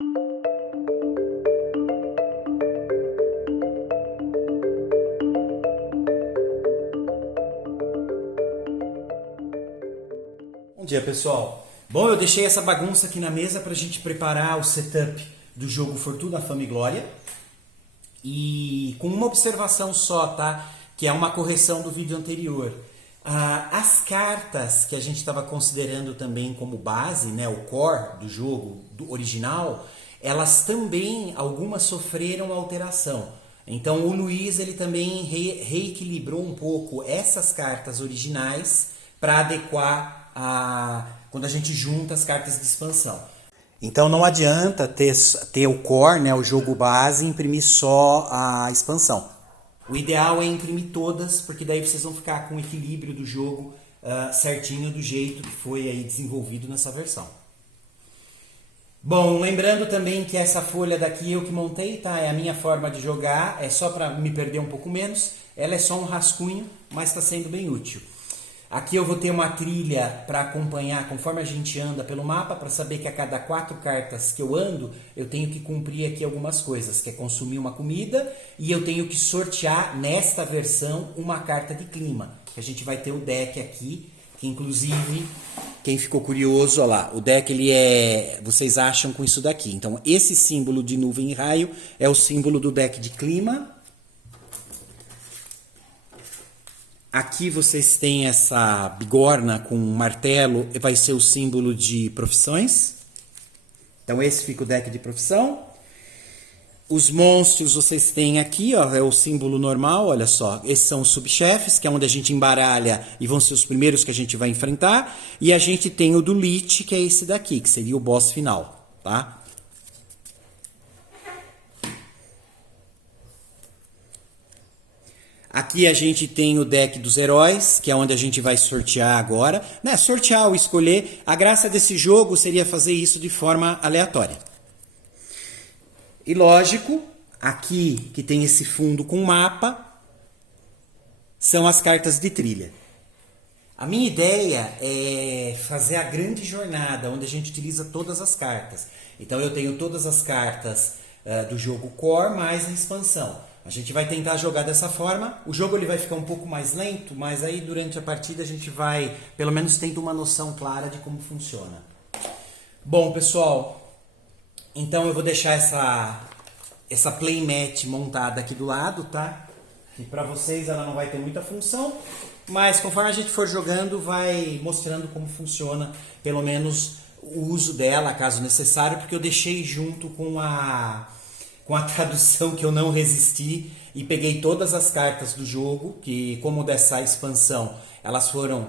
Bom dia, pessoal. Bom, eu deixei essa bagunça aqui na mesa para a gente preparar o setup do jogo Fortuna, Fama e Glória. E com uma observação só, tá? Que é uma correção do vídeo anterior. As cartas que a gente estava considerando também como base, né, o core do jogo do original, elas também, algumas sofreram alteração. Então o Luiz ele também reequilibrou um pouco essas cartas originais para adequar quando a gente junta as cartas de expansão. Então não adianta ter o core, né, o jogo base, e imprimir só a expansão. O ideal é imprimir todas, porque daí vocês vão ficar com o equilíbrio do jogo certinho do jeito que foi aí desenvolvido nessa versão. Bom, lembrando também que essa folha daqui eu que montei, tá? É a minha forma de jogar, é só para me perder um pouco menos. Ela é só um rascunho, mas está sendo bem útil. Aqui eu vou ter uma trilha para acompanhar conforme a gente anda pelo mapa, para saber que a cada 4 cartas que eu ando, eu tenho que cumprir aqui algumas coisas, que é consumir uma comida, e eu tenho que sortear nesta versão uma carta de clima, que a gente vai ter o deck aqui, que inclusive, quem ficou curioso, olha lá, o deck ele vocês acham com isso daqui. Então esse símbolo de nuvem e raio é o símbolo do deck de clima. Aqui vocês têm essa bigorna com um martelo, vai ser o símbolo de profissões. Então esse fica o deck de profissão. Os monstros vocês têm aqui, ó, é o símbolo normal, olha só. Esses são os subchefes, que é onde a gente embaralha e vão ser os primeiros que a gente vai enfrentar. E a gente tem o do Lich, que é esse daqui, que seria o boss final, tá? Aqui a gente tem o deck dos heróis, que é onde a gente vai sortear agora. Né? Sortear ou escolher. A graça desse jogo seria fazer isso de forma aleatória. E lógico, aqui que tem esse fundo com mapa, são as cartas de trilha. A minha ideia é fazer a grande jornada, onde a gente utiliza todas as cartas. Então eu tenho todas as cartas do jogo core mais a expansão. A gente vai tentar jogar dessa forma. O jogo ele vai ficar um pouco mais lento, mas aí durante a partida a gente vai, pelo menos, tendo uma noção clara de como funciona. Bom, pessoal, então eu vou deixar essa playmat montada aqui do lado, tá? E para vocês ela não vai ter muita função, mas conforme a gente for jogando, vai mostrando como funciona, pelo menos o uso dela, caso necessário, porque eu deixei junto com a tradução que eu não resisti e peguei todas as cartas do jogo, que como dessa expansão, elas foram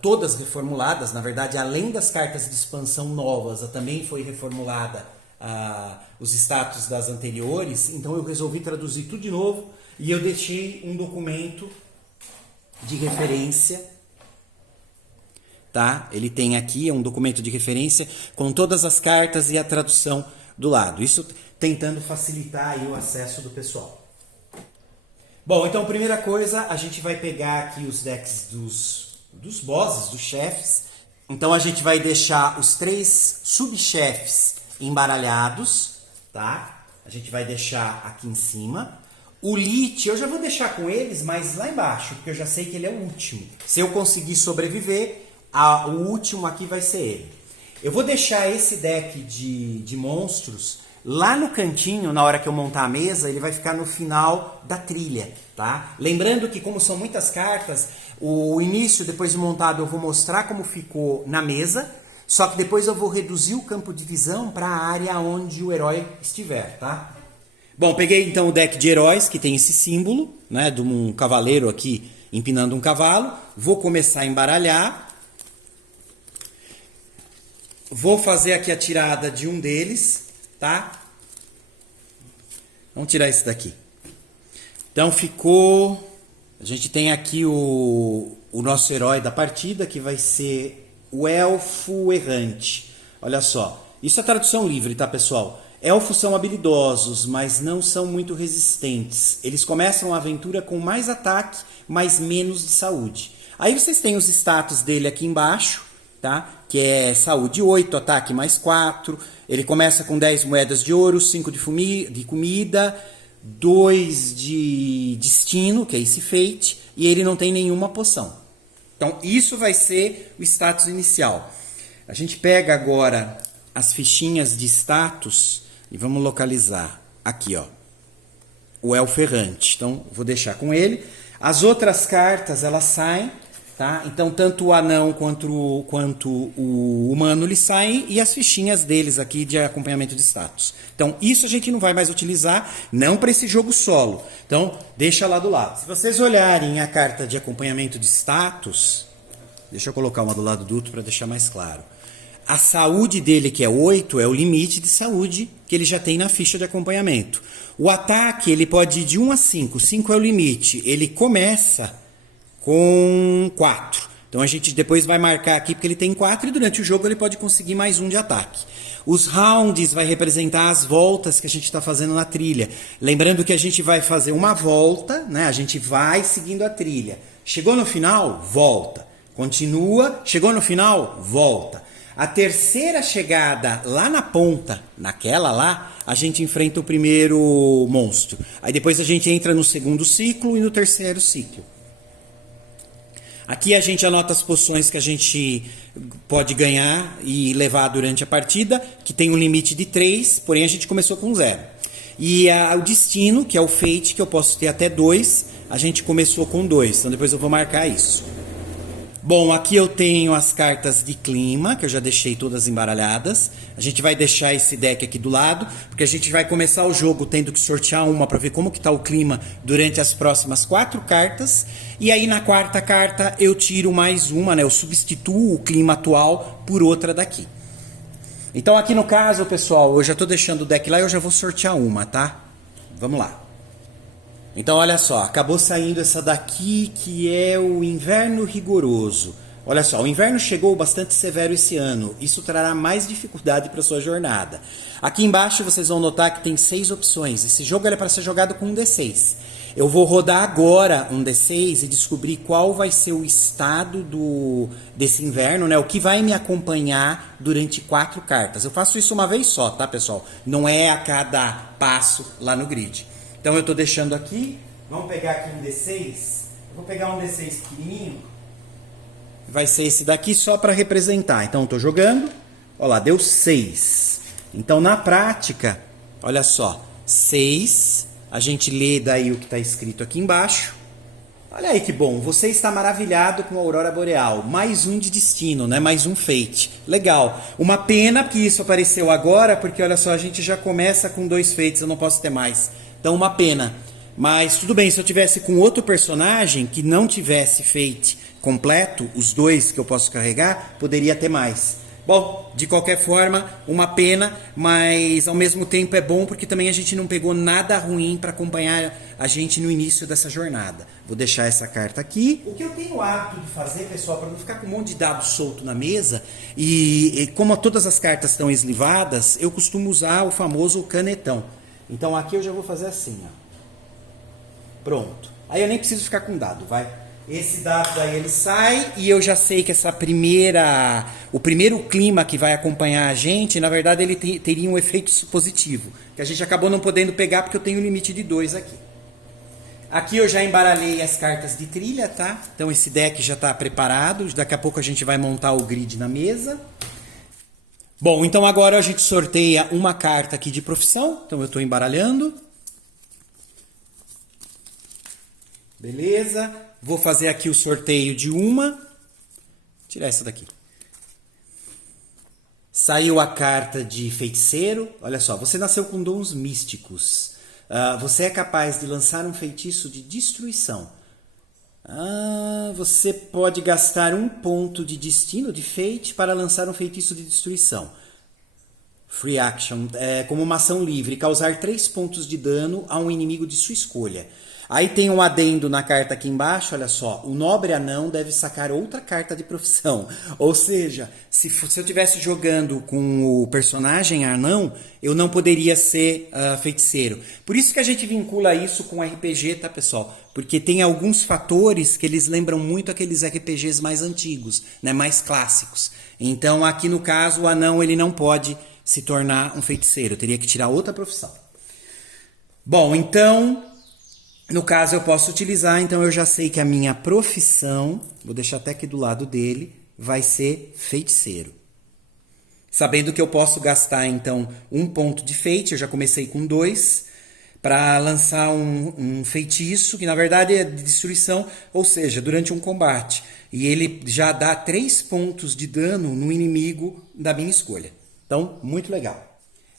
todas reformuladas. Na verdade, além das cartas de expansão novas, também foi reformulada os status das anteriores. Então eu resolvi traduzir tudo de novo e eu deixei um documento de referência. Tá? Ele tem aqui um documento de referência com todas as cartas e a tradução do lado. Isso tentando facilitar aí o acesso do pessoal. Bom, então primeira coisa, a gente vai pegar aqui os decks dos bosses, dos chefes. Então a gente vai deixar os 3 subchefes embaralhados, tá? A gente vai deixar aqui em cima. O Lich, eu já vou deixar com eles, mas lá embaixo, porque eu já sei que ele é o último. Se eu conseguir sobreviver, o último aqui vai ser ele. Eu vou deixar esse deck de monstros lá no cantinho, na hora que eu montar a mesa, ele vai ficar no final da trilha, tá? Lembrando que como são muitas cartas, o início, depois de montado, eu vou mostrar como ficou na mesa, só que depois eu vou reduzir o campo de visão para a área onde o herói estiver, tá? Bom, peguei então o deck de heróis, que tem esse símbolo, né, de um cavaleiro aqui empinando um cavalo. Vou começar a embaralhar. Vou fazer aqui a tirada de um deles, tá? Vamos tirar esse daqui. Então ficou... A gente tem aqui o nosso herói da partida, que vai ser o Elfo Errante. Olha só. Isso é tradução livre, tá, pessoal? Elfos são habilidosos, mas não são muito resistentes. Eles começam a aventura com mais ataque, mas menos de saúde. Aí vocês têm os status dele aqui embaixo, tá? Que é saúde 8, ataque mais 4. Ele começa com 10 moedas de ouro, 5 de comida, 2 de destino, que é esse fate, e ele não tem nenhuma poção. Então, isso vai ser o status inicial. A gente pega agora as fichinhas de status e vamos localizar aqui, ó, o Elfo Errante. Então, vou deixar com ele. As outras cartas, elas saem, tá? Então, tanto o anão quanto o humano, eles saem, e as fichinhas deles aqui de acompanhamento de status. Então, isso a gente não vai mais utilizar, não para esse jogo solo. Então, deixa lá do lado. Se vocês olharem a carta de acompanhamento de status, deixa eu colocar uma do lado do outro para deixar mais claro. A saúde dele, que é 8, é o limite de saúde que ele já tem na ficha de acompanhamento. O ataque, ele pode ir de 1 a 5. 5 é o limite. Ele começa com 4. Então a gente depois vai marcar aqui porque ele tem 4 e durante o jogo ele pode conseguir mais 1 de ataque. Os rounds vai representar as voltas que a gente está fazendo na trilha. Lembrando que a gente vai fazer uma volta, né? A gente vai seguindo a trilha. Chegou no final, volta. Continua, chegou no final, volta. A terceira chegada lá na ponta, naquela lá, a gente enfrenta o primeiro monstro. Aí depois a gente entra no segundo ciclo e no terceiro ciclo. Aqui a gente anota as poções que a gente pode ganhar e levar durante a partida, que tem um limite de 3, porém a gente começou com 0. E o destino, que é o fate, que eu posso ter até 2, a gente começou com 2, então depois eu vou marcar isso. Bom, aqui eu tenho as cartas de clima, que eu já deixei todas embaralhadas. A gente vai deixar esse deck aqui do lado, porque a gente vai começar o jogo tendo que sortear uma para ver como que está o clima durante as próximas 4 cartas. E aí na quarta carta eu tiro mais uma, né? Eu substituo o clima atual por outra daqui. Então aqui no caso, pessoal, eu já estou deixando o deck lá e eu já vou sortear uma, tá? Vamos lá. Então, olha só, acabou saindo essa daqui, que é o Inverno Rigoroso. Olha só, o inverno chegou bastante severo esse ano. Isso trará mais dificuldade para sua jornada. Aqui embaixo vocês vão notar que tem 6 opções. Esse jogo é para ser jogado com um D6. Eu vou rodar agora um D6 e descobrir qual vai ser o estado desse inverno, né? O que vai me acompanhar durante 4 cartas. Eu faço isso uma vez só, tá, pessoal? Não é a cada passo lá no grid. Então eu estou deixando aqui, vamos pegar aqui um D6, eu vou pegar um D6 pequenininho, vai ser esse daqui só para representar. Então eu estou jogando, olha lá, deu 6. Então na prática, olha só, 6, a gente lê daí o que está escrito aqui embaixo. Olha aí que bom, você está maravilhado com a aurora boreal, mais um de destino, né? Mais um fate, legal. Uma pena que isso apareceu agora, porque olha só, a gente já começa com 2 fates, eu não posso ter mais. Então, uma pena. Mas tudo bem, se eu tivesse com outro personagem que não tivesse fate completo, os 2 que eu posso carregar, poderia ter mais. Bom, de qualquer forma, uma pena, mas ao mesmo tempo é bom porque também a gente não pegou nada ruim para acompanhar a gente no início dessa jornada. Vou deixar essa carta aqui. O que eu tenho o hábito de fazer, pessoal, para não ficar com um monte de dado solto na mesa, e como todas as cartas estão eslivadas, eu costumo usar o famoso canetão. Então aqui eu já vou fazer assim, ó. Pronto. Aí eu nem preciso ficar com dado, vai. Esse dado daí ele sai e eu já sei que o primeiro clima que vai acompanhar a gente, na verdade ele teria um efeito positivo, que a gente acabou não podendo pegar porque eu tenho um limite de 2 aqui. Aqui eu já embaralhei as cartas de trilha, tá? Então esse deck já está preparado, daqui a pouco a gente vai montar o grid na mesa. Bom, então agora a gente sorteia uma carta aqui de profissão. Então eu estou embaralhando. Beleza. Vou fazer aqui o sorteio de uma. Vou tirar essa daqui. Saiu a carta de feiticeiro. Olha só, você nasceu com dons místicos. Você é capaz de lançar um feitiço de destruição. Você pode gastar 1 ponto de destino de fate para lançar um feitiço de destruição. Free action, como uma ação livre, causar 3 pontos de dano a um inimigo de sua escolha. Aí tem um adendo na carta aqui embaixo, olha só. O nobre anão deve sacar outra carta de profissão. Ou seja, se eu estivesse jogando com o personagem anão, eu não poderia ser feiticeiro. Por isso que a gente vincula isso com RPG, tá, pessoal? Porque tem alguns fatores que eles lembram muito aqueles RPGs mais antigos, né, mais clássicos. Então, aqui no caso, o anão ele não pode se tornar um feiticeiro. Eu teria que tirar outra profissão. Bom, então... No caso, eu posso utilizar, então eu já sei que a minha profissão, vou deixar até aqui do lado dele, vai ser feiticeiro. Sabendo que eu posso gastar, então, 1 ponto de feitiço, eu já comecei com 2, para lançar um feitiço, que na verdade é de destruição, ou seja, durante um combate. E ele já dá 3 pontos de dano no inimigo da minha escolha. Então, muito legal.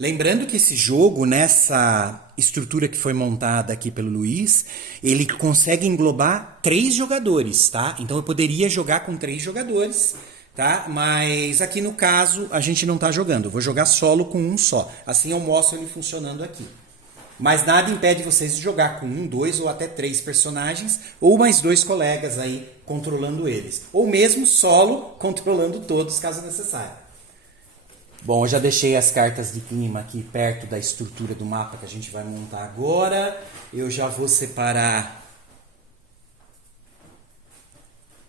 Lembrando que esse jogo, nessa estrutura que foi montada aqui pelo Luiz, ele consegue englobar 3 jogadores, tá? Então eu poderia jogar com 3 jogadores, tá? Mas aqui no caso a gente não tá jogando, eu vou jogar solo com um só. Assim eu mostro ele funcionando aqui. Mas nada impede vocês de jogar com 1, 2 ou até 3 personagens, ou mais 2 colegas aí controlando eles. Ou mesmo solo controlando todos, caso necessário. Bom, eu já deixei as cartas de clima aqui perto da estrutura do mapa que a gente vai montar agora. Eu já vou separar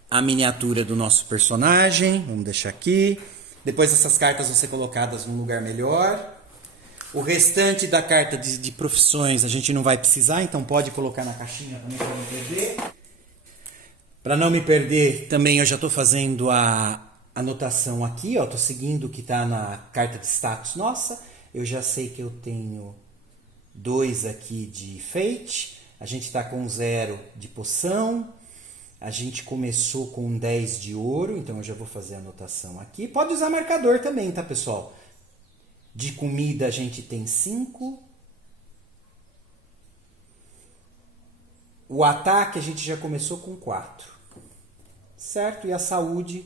a miniatura do nosso personagem. Vamos deixar aqui. Depois essas cartas vão ser colocadas num lugar melhor. O restante da carta de profissões a gente não vai precisar, então pode colocar na caixinha também para não perder. Para não me perder, também eu já estou fazendo a anotação aqui, ó, tô seguindo o que está na carta de status nossa. Eu já sei que eu tenho 2 aqui de fate, a gente está com 0 de poção, a gente começou com 10 de ouro, então eu já vou fazer a anotação aqui. Pode usar marcador também, tá, pessoal? De comida a gente tem 5. O ataque a gente já começou com 4. Certo? E a saúde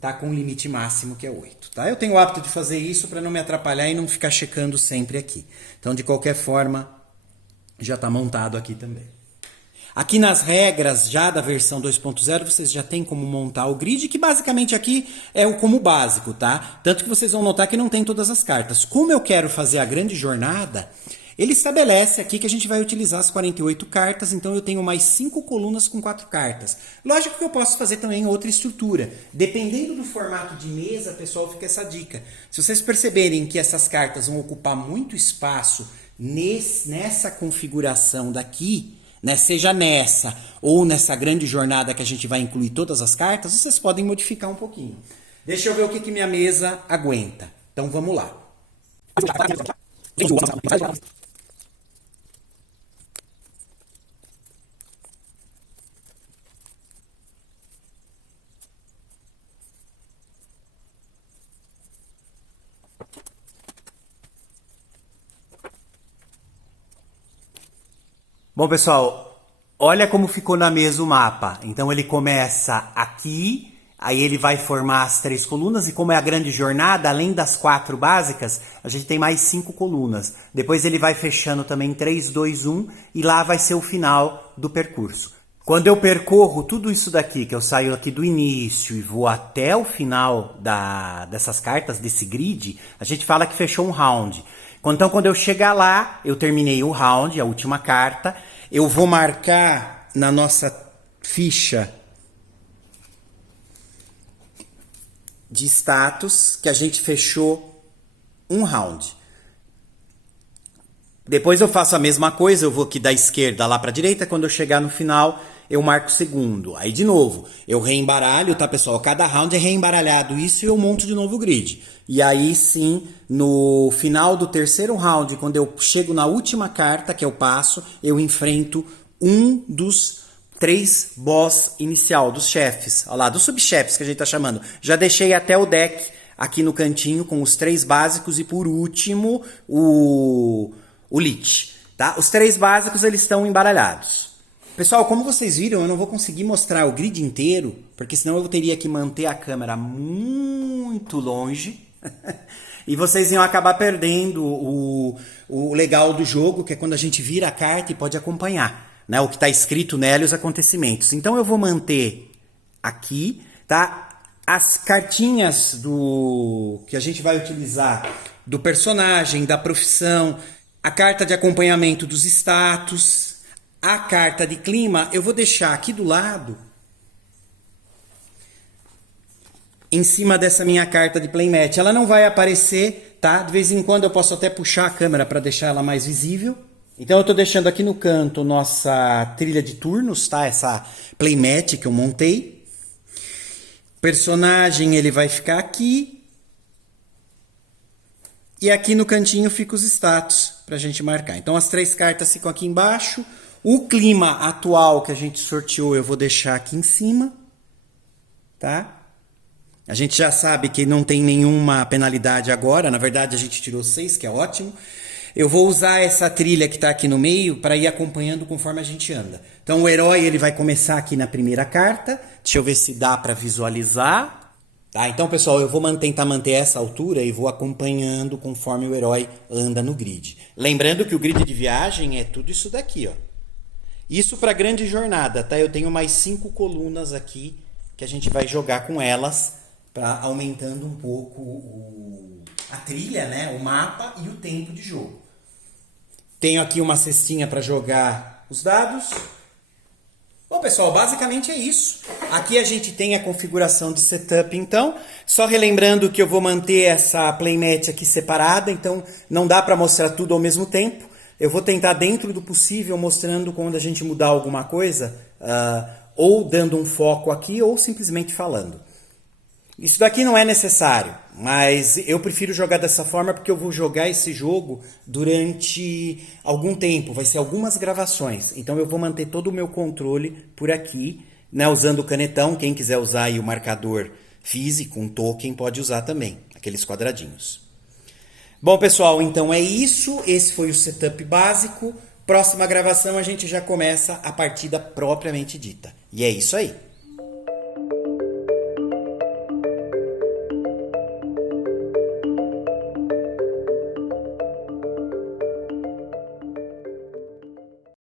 tá com um limite máximo que é 8, tá? Eu tenho o hábito de fazer isso para não me atrapalhar e não ficar checando sempre aqui. Então, de qualquer forma, já está montado aqui também. Aqui nas regras já da versão 2.0, vocês já tem como montar o grid, que basicamente aqui é o como básico, tá? Tanto que vocês vão notar que não tem todas as cartas. Como eu quero fazer a grande jornada, ele estabelece aqui que a gente vai utilizar as 48 cartas, então eu tenho mais 5 colunas com 4 cartas. Lógico que eu posso fazer também outra estrutura. Dependendo do formato de mesa, pessoal, fica essa dica. Se vocês perceberem que essas cartas vão ocupar muito espaço nessa configuração daqui, né, seja nessa ou nessa grande jornada que a gente vai incluir todas as cartas, vocês podem modificar um pouquinho. Deixa eu ver o que minha mesa aguenta. Então vamos lá. Bom, pessoal, olha como ficou na mesa o mapa. Então ele começa aqui, aí ele vai formar as 3 colunas, e como é a grande jornada, além das 4 básicas, a gente tem mais 5 colunas. Depois ele vai fechando também 3, 2, 1, e lá vai ser o final do percurso. Quando eu percorro tudo isso daqui, que eu saio aqui do início e vou até o final dessas cartas, desse grid, a gente fala que fechou um round. Então, quando eu chegar lá, eu terminei o round, a última carta. Eu vou marcar na nossa ficha de status que a gente fechou um round. Depois eu faço a mesma coisa, eu vou aqui da esquerda lá para a direita. Quando eu chegar no final, eu marco o segundo. Aí, de novo, eu reembaralho, tá, pessoal? Cada round é reembaralhado isso e eu monto de novo o grid. E aí, sim, no final do terceiro round, quando eu chego na última carta que eu passo, eu enfrento um dos 3 boss inicial, dos chefes. Olha lá, dos subchefes que a gente tá chamando. Já deixei até o deck aqui no cantinho com os 3 básicos e, por último, o Lich. Tá? Os 3 básicos, eles estão embaralhados. Pessoal, como vocês viram, eu não vou conseguir mostrar o grid inteiro, porque senão eu teria que manter a câmera muito longe. E vocês iam acabar perdendo o legal do jogo, que é quando a gente vira a carta e pode acompanhar, né, o que está escrito nela e os acontecimentos. Então eu vou manter aqui, tá? As cartinhas que a gente vai utilizar do personagem, da profissão, a carta de acompanhamento dos status, a carta de clima, eu vou deixar aqui do lado, em cima dessa minha carta de playmat. Ela não vai aparecer, tá? De vez em quando eu posso até puxar a câmera para deixar ela mais visível. Então eu estou deixando aqui no canto nossa trilha de turnos, tá? Essa playmat que eu montei. Personagem, ele vai ficar aqui. E aqui no cantinho fica os status para a gente marcar. Então as 3 cartas ficam aqui embaixo. O clima atual que a gente sorteou eu vou deixar aqui em cima, tá? A gente já sabe que não tem nenhuma penalidade agora. Na verdade, a gente tirou 6, que é ótimo. Eu vou usar essa trilha que está aqui no meio para ir acompanhando conforme a gente anda. Então, o herói ele vai começar aqui na primeira carta. Deixa eu ver se dá para visualizar. Tá? Então, pessoal, eu vou tentar manter essa altura e vou acompanhando conforme o herói anda no grid. Lembrando que o grid de viagem é tudo isso daqui, ó. Isso para grande jornada, tá? Eu tenho mais 5 colunas aqui que a gente vai jogar com elas, para aumentando um pouco a trilha, né? O mapa e o tempo de jogo. Tenho aqui uma cestinha para jogar os dados. Bom, pessoal, basicamente é isso. Aqui a gente tem a configuração de setup, então. Só relembrando que eu vou manter essa playmat aqui separada, então não dá para mostrar tudo ao mesmo tempo. Eu vou tentar, dentro do possível, mostrando quando a gente mudar alguma coisa, ou dando um foco aqui, ou simplesmente falando. Isso daqui não é necessário, mas eu prefiro jogar dessa forma porque eu vou jogar esse jogo durante algum tempo, vai ser algumas gravações. Então eu vou manter todo o meu controle por aqui, né, usando o canetão. Quem quiser usar aí o marcador físico, um token, pode usar também, aqueles quadradinhos. Bom, pessoal, então é isso. Esse foi o setup básico. Próxima gravação a gente já começa a partida propriamente dita. E é isso aí.